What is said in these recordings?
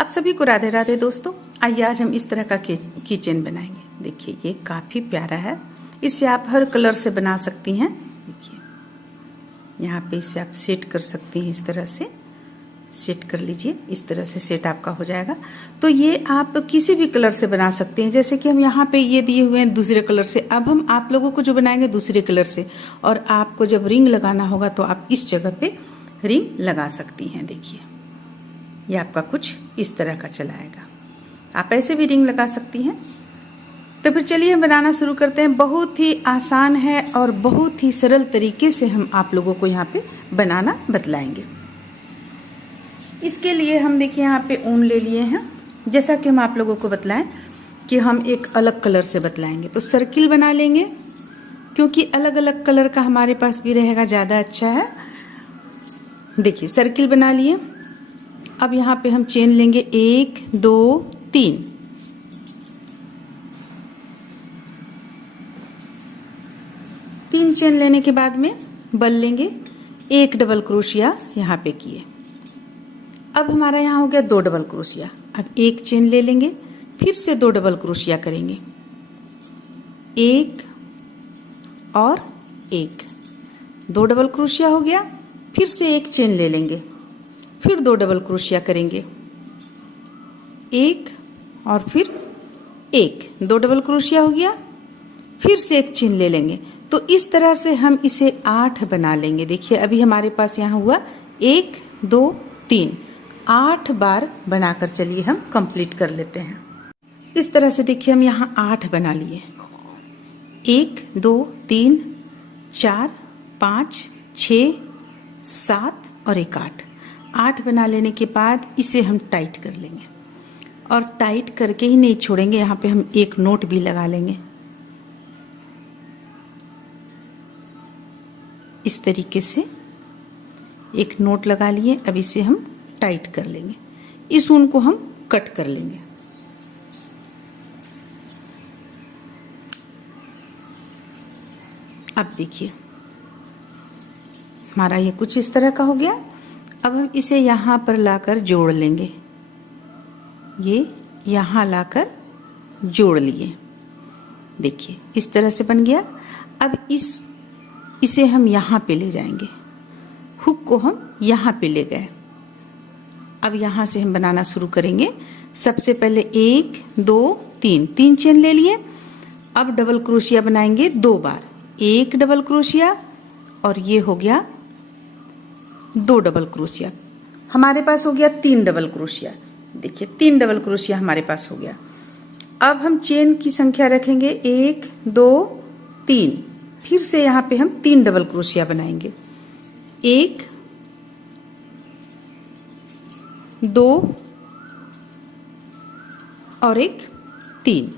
आप सभी को राधे राधे दोस्तों। आइए आज हम इस तरह का किचन बनाएंगे। देखिए ये काफ़ी प्यारा है। इसे आप हर कलर से बना सकती हैं। देखिए यहाँ पे इसे आप सेट कर सकती हैं। इस तरह से सेट कर लीजिए। इस तरह से सेट आपका हो जाएगा। तो ये आप किसी भी कलर से बना सकते हैं। जैसे कि हम यहाँ पे ये दिए हुए हैं दूसरे कलर से। अब हम आप लोगों को जो बनाएंगे दूसरे कलर से, और आपको जब रिंग लगाना होगा तो आप इस जगह पे रिंग लगा सकती हैं। देखिए ये आपका कुछ इस तरह का चला आएगा। आप ऐसे भी रिंग लगा सकती हैं। तो फिर चलिए हम बनाना शुरू करते हैं। बहुत ही आसान है और बहुत ही सरल तरीके से हम आप लोगों को यहाँ पे बनाना बतलाएंगे। इसके लिए हम देखिए यहाँ पे ऊन ले लिए हैं। जैसा कि हम आप लोगों को बतलाएं कि हम एक अलग कलर से बतलाएंगे, तो सर्किल बना लेंगे, क्योंकि अलग अलग कलर का हमारे पास भी रहेगा, ज़्यादा अच्छा है। देखिए सर्किल बना लिए। अब यहाँ पे हम चेन लेंगे 1 2 3। तीन चेन लेने के बाद में बल लेंगे। एक डबल क्रोशिया यहाँ पे किए। अब हमारा यहाँ हो गया 2 डबल क्रोशिया। अब एक चेन ले लेंगे, फिर से 2 डबल क्रोशिया करेंगे। 1 और 1, 2 डबल क्रोशिया हो गया। फिर से एक चेन ले लेंगे, फिर 2 डबल क्रोशिया करेंगे। 1 और फिर 1, 2 डबल क्रोशिया हो गया। फिर से एक चेन ले लेंगे। तो इस तरह से हम इसे 8 बना लेंगे। देखिए अभी हमारे पास यहाँ हुआ 1 2 3, 8 बार बनाकर चलिए हम कंप्लीट कर लेते हैं। इस तरह से देखिए हम यहाँ 8 बना लिए। 1 2 3 4 5 6 7 और एक 8 बना लेने के बाद इसे हम टाइट कर लेंगे, और टाइट करके ही नहीं छोड़ेंगे। यहाँ पे हम एक नोट भी लगा लेंगे। इस तरीके से एक नोट लगा लिए। अब इसे हम टाइट कर लेंगे। इस ऊन को हम कट कर लेंगे। अब देखिए हमारा ये कुछ इस तरह का हो गया। अब हम इसे यहाँ पर लाकर जोड़ लेंगे। ये यहाँ लाकर जोड़ लिए। देखिए इस तरह से बन गया। अब इसे हम यहाँ पे ले जाएंगे। हुक को हम यहाँ पे ले गए। अब यहाँ से हम बनाना शुरू करेंगे। सबसे पहले 1 2 3, 3 चेन ले लिए। अब डबल क्रोशिया बनाएंगे 2 बार। 1 डबल क्रोशिया और ये हो गया 2 डबल क्रोशिया। हमारे पास हो गया 3 डबल क्रोशिया। देखिए 3 डबल क्रोशिया हमारे पास हो गया। अब हम चेन की संख्या रखेंगे 1 2 3। फिर से यहाँ पे हम 3 डबल क्रोशिया बनाएंगे। 1 2 और एक 3।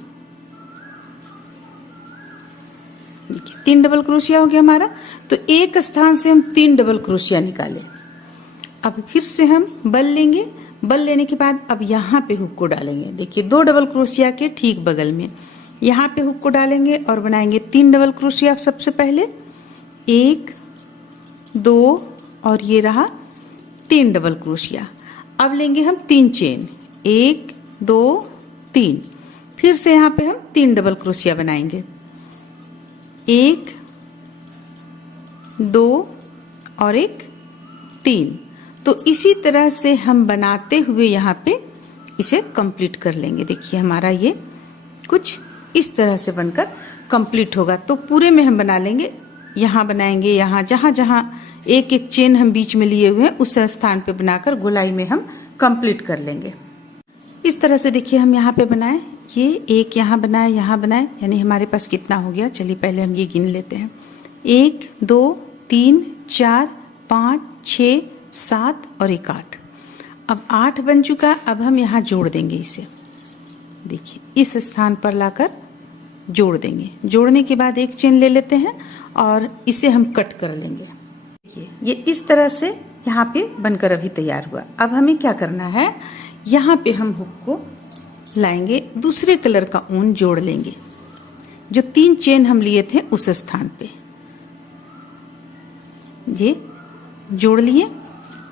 देखिए 3 डबल क्रोशिया हो गया हमारा। तो एक स्थान से हम 3 डबल क्रोशिया निकाले। अब फिर से हम बल लेंगे। बल लेने के बाद अब यहाँ पे हुक को डालेंगे। देखिए 2 डबल क्रोशिया के ठीक बगल में यहाँ पे हुक को डालेंगे और बनाएंगे 3 डबल क्रोशिया। सबसे पहले 1 2 और ये रहा 3 डबल क्रोशिया। अब लेंगे हम 3 चेन, 1 2 3। फिर से यहाँ पे हम 3 डबल क्रोशिया बनाएंगे। 1 2 और एक 3। तो इसी तरह से हम बनाते हुए यहाँ पे इसे कंप्लीट कर लेंगे। देखिए हमारा ये कुछ इस तरह से बनकर कंप्लीट होगा। तो पूरे में हम बना लेंगे। यहाँ बनाएंगे, यहाँ जहाँ जहाँ एक एक चेन हम बीच में लिए हुए हैं उस स्थान पे बनाकर गोलाई में हम कंप्लीट कर लेंगे। इस तरह से देखिए हम यहाँ पे बनाए, ये एक यहाँ बनाए, यहाँ बनाए, यानी हमारे पास कितना हो गया। चलिए पहले हम ये गिन लेते हैं। 1 2 3 4 5 6 7 और एक 8। अब 8 बन चुका। अब हम यहाँ जोड़ देंगे इसे। देखिए इस स्थान पर लाकर जोड़ देंगे। जोड़ने के बाद एक चेन ले लेते हैं और इसे हम कट कर लेंगे। देखिए ये इस तरह से यहाँ पे बनकर अभी तैयार हुआ। अब हमें क्या करना है, यहाँ पे हम हुक को लाएंगे, दूसरे कलर का ऊन जोड़ लेंगे। जो 3 चेन हम लिए थे उस स्थान पे ये जोड़ लिए।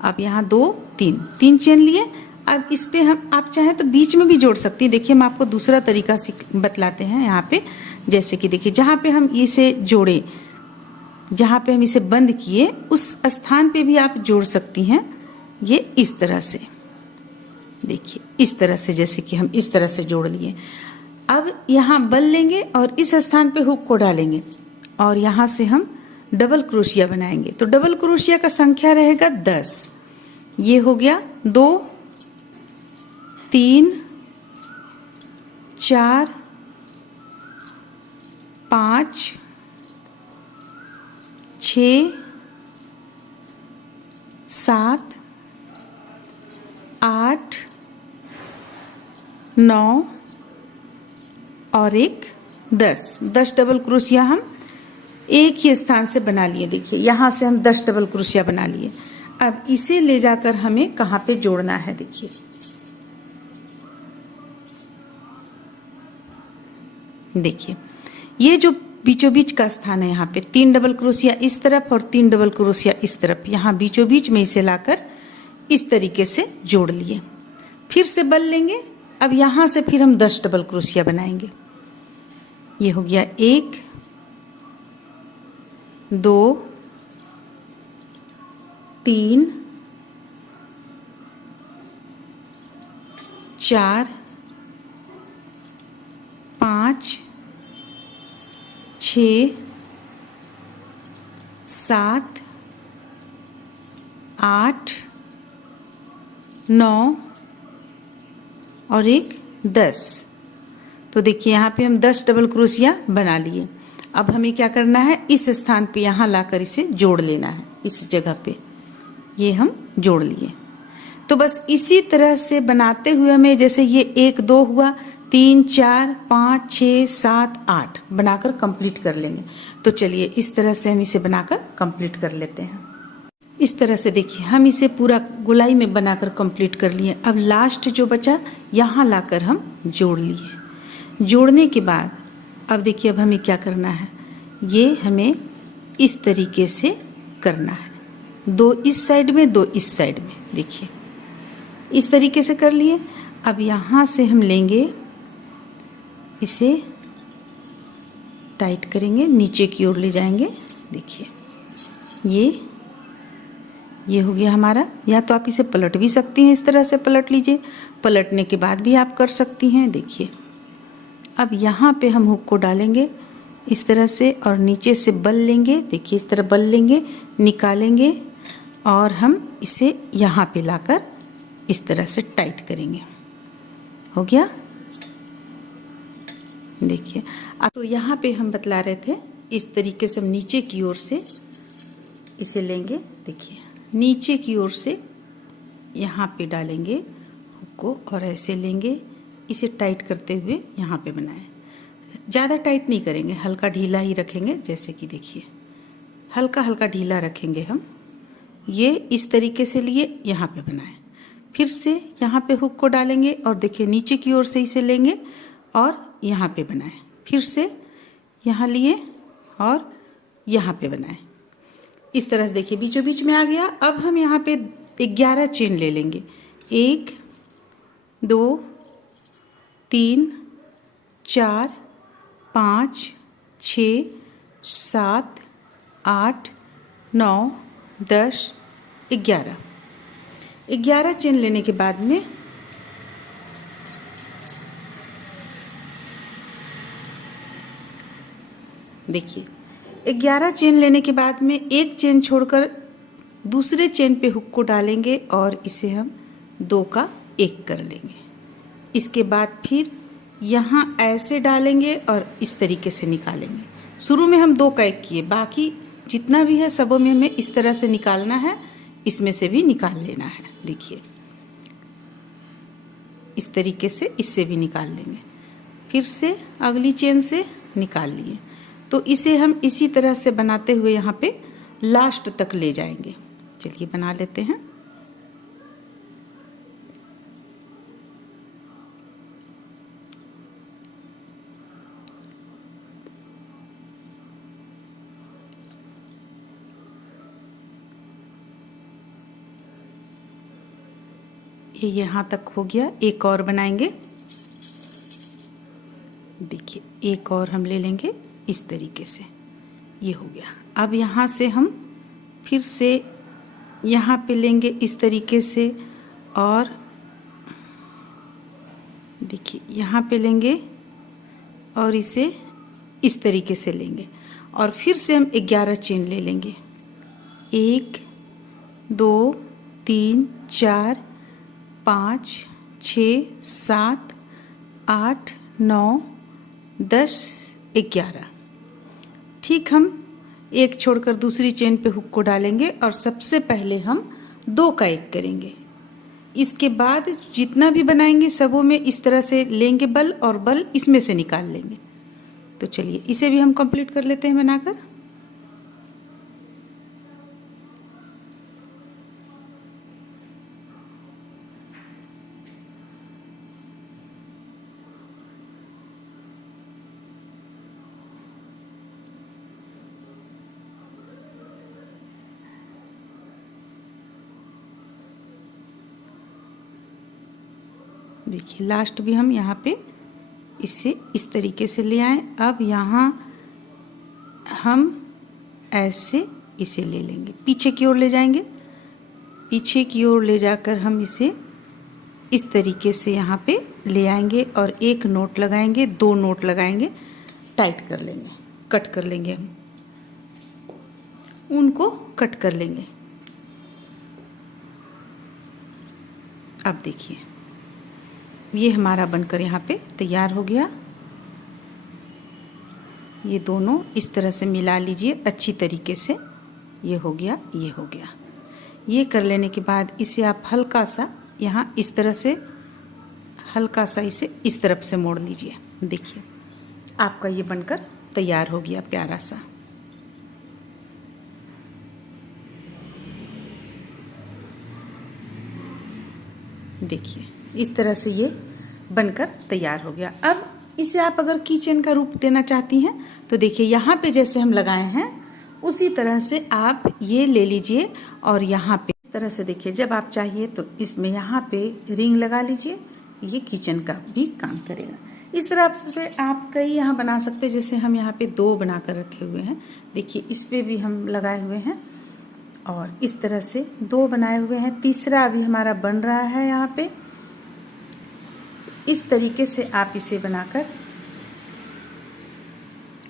अब यहाँ 2 3 चेन लिए। अब इस पे हम आप चाहें तो बीच में भी जोड़ सकती हैं। देखिए हम आपको दूसरा तरीका बतलाते हैं यहाँ पे। जैसे कि देखिए जहाँ पे हम इसे जोड़े, जहाँ पे हम इसे बंद किए उस स्थान पे भी आप जोड़ सकती हैं। ये इस तरह से देखिए, इस तरह से, जैसे कि हम इस तरह से जोड़ लिए। अब यहाँ बल लेंगे और इस स्थान पे हुक को डालेंगे और यहाँ से हम डबल क्रोशिया बनाएंगे। तो डबल क्रोशिया का संख्या रहेगा 10। ये हो गया 2 3 4 5 6 7 8 9 और एक 10 डबल क्रोशिया हम एक ही स्थान से बना लिए। देखिए यहाँ से हम 10 डबल क्रोशिया बना लिए। अब इसे ले जाकर हमें कहाँ पे जोड़ना है, देखिए देखिए ये जो बीचों बीच का स्थान है, यहाँ पे 3 डबल क्रोशिया इस तरफ और 3 डबल क्रोशिया इस तरफ, यहाँ बीचों बीच में इसे लाकर इस तरीके से जोड़ लिए। फिर से बल लेंगे। अब यहाँ से फिर हम 10 डबल क्रोशिया बनाएंगे। ये हो गया 1 2 3 4 5 6 7 8 9 और एक 10। तो देखिए यहाँ पे हम 10 डबल क्रोशिया बना लिए। अब हमें क्या करना है, इस स्थान पे यहाँ लाकर इसे जोड़ लेना है। इस जगह पे ये हम जोड़ लिए। तो बस इसी तरह से बनाते हुए हमें, जैसे ये 1 2 हुआ, 3 4 5 6 7 8 बनाकर कंप्लीट कर लेंगे। तो चलिए इस तरह से हम इसे बनाकर कंप्लीट कर लेते हैं। इस तरह से देखिए हम इसे पूरा गोलाई में बनाकर कंप्लीट कर लिए। अब लास्ट जो बचा यहाँ लाकर हम जोड़ लिए। जोड़ने के बाद अब देखिए अब हमें क्या करना है, ये हमें इस तरीके से करना है। 2 इस साइड में 2 इस साइड में, देखिए इस तरीके से कर लिए। अब यहाँ से हम लेंगे, इसे टाइट करेंगे, नीचे की ओर ले जाएंगे। देखिए ये हो गया हमारा। या तो आप इसे पलट भी सकती हैं, इस तरह से पलट लीजिए। पलटने के बाद भी आप कर सकती हैं। देखिए अब यहाँ पे हम हुक को डालेंगे इस तरह से और नीचे से बल लेंगे। देखिए इस तरह बल लेंगे, निकालेंगे और हम इसे यहाँ पे लाकर इस तरह से टाइट करेंगे। हो गया। देखिए अब तो यहाँ पे हम बतला रहे थे, इस तरीके से हम नीचे की ओर से इसे लेंगे। देखिए नीचे की ओर से यहाँ पे डालेंगे हुक को और ऐसे लेंगे, इसे टाइट करते हुए यहाँ पे बनाएं। ज़्यादा टाइट नहीं करेंगे, हल्का ढीला ही रखेंगे। जैसे कि देखिए हल्का हल्का ढीला रखेंगे हम। ये इस तरीके से लिए, यहाँ पे बनाएं। फिर से यहाँ पे हुक को डालेंगे और देखिए नीचे की ओर से इसे लेंगे और यहाँ पे बनाएं। फिर से यहाँ लिए और यहाँ पे बनाएं। इस तरह से देखिए बीचों बीच में आ गया। अब हम यहाँ पे 11 चेन ले लेंगे। 1 2 3 4 5 6 7 8 9 10 11 चेन लेने के बाद में देखिए 11 चेन लेने के बाद में एक चेन छोड़कर दूसरे चेन पे हुक को डालेंगे और इसे हम 2 का 1 कर लेंगे। इसके बाद फिर यहाँ ऐसे डालेंगे और इस तरीके से निकालेंगे। शुरू में हम 2 का 1 किए, बाकी जितना भी है सबों में हमें इस तरह से निकालना है, इसमें से भी निकाल लेना है। देखिए इस तरीके से इससे भी निकाल लेंगे। फिर से अगली चेन से निकाल लिए। तो इसे हम इसी तरह से बनाते हुए यहाँ पे लास्ट तक ले जाएंगे। चलिए बना लेते हैं। ये यहाँ तक हो गया, एक और बनाएंगे। देखिए एक और हम ले लेंगे इस तरीके से, ये हो गया। अब यहाँ से हम फिर से यहाँ पे लेंगे इस तरीके से, और देखिए यहाँ पे लेंगे और इसे इस तरीके से लेंगे, और फिर से हम 11 चेन ले लेंगे। 1 2 3 4 5 6 7 8 9 10 11। ठीक, हम एक छोड़कर दूसरी चेन पे हुक को डालेंगे और सबसे पहले हम 2 का 1 करेंगे। इसके बाद जितना भी बनाएंगे सबों में इस तरह से लेंगे बल, और बल इसमें से निकाल लेंगे। तो चलिए इसे भी हम कंप्लीट कर लेते हैं बनाकर। देखिए लास्ट भी हम यहाँ पे इसे इस तरीके से ले आए। अब यहाँ हम ऐसे इसे ले लेंगे, पीछे की ओर ले जाएंगे। पीछे की ओर ले जाकर हम इसे इस तरीके से यहाँ पे ले आएंगे और एक नोट लगाएंगे, 2 नोट लगाएंगे, टाइट कर लेंगे, कट कर लेंगे, हम उनको कट कर लेंगे। अब देखिए ये हमारा बनकर यहाँ पे तैयार हो गया। ये दोनों इस तरह से मिला लीजिए अच्छी तरीके से। ये हो गया, ये हो गया। ये कर लेने के बाद इसे आप हल्का सा यहाँ इस तरह से हल्का सा इसे इस तरफ से मोड़ लीजिए। देखिए आपका ये बनकर तैयार हो गया प्यारा सा। देखिए इस तरह से ये बनकर तैयार हो गया। अब इसे आप अगर कीचेन का रूप देना चाहती हैं तो देखिए यहाँ पे जैसे हम लगाए हैं उसी तरह से आप ये ले लीजिए, और यहाँ पे इस तरह से देखिए जब आप चाहिए तो इसमें यहाँ पे रिंग लगा लीजिए। ये किचन का भी काम करेगा। इस तरह से आप कई यहाँ बना सकते हैं। जैसे हम यहाँ पे 2 बना कर रखे हुए हैं, देखिए इस पे भी हम लगाए हुए हैं, और इस तरह से 2 बनाए हुए हैं, तीसरा अभी हमारा बन रहा है यहाँ पे। इस तरीके से आप इसे बनाकर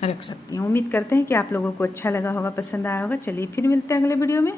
रख सकती हैं। उम्मीद करते हैं कि आप लोगों को अच्छा लगा होगा, पसंद आया होगा। चलिए फिर मिलते हैं अगले वीडियो में।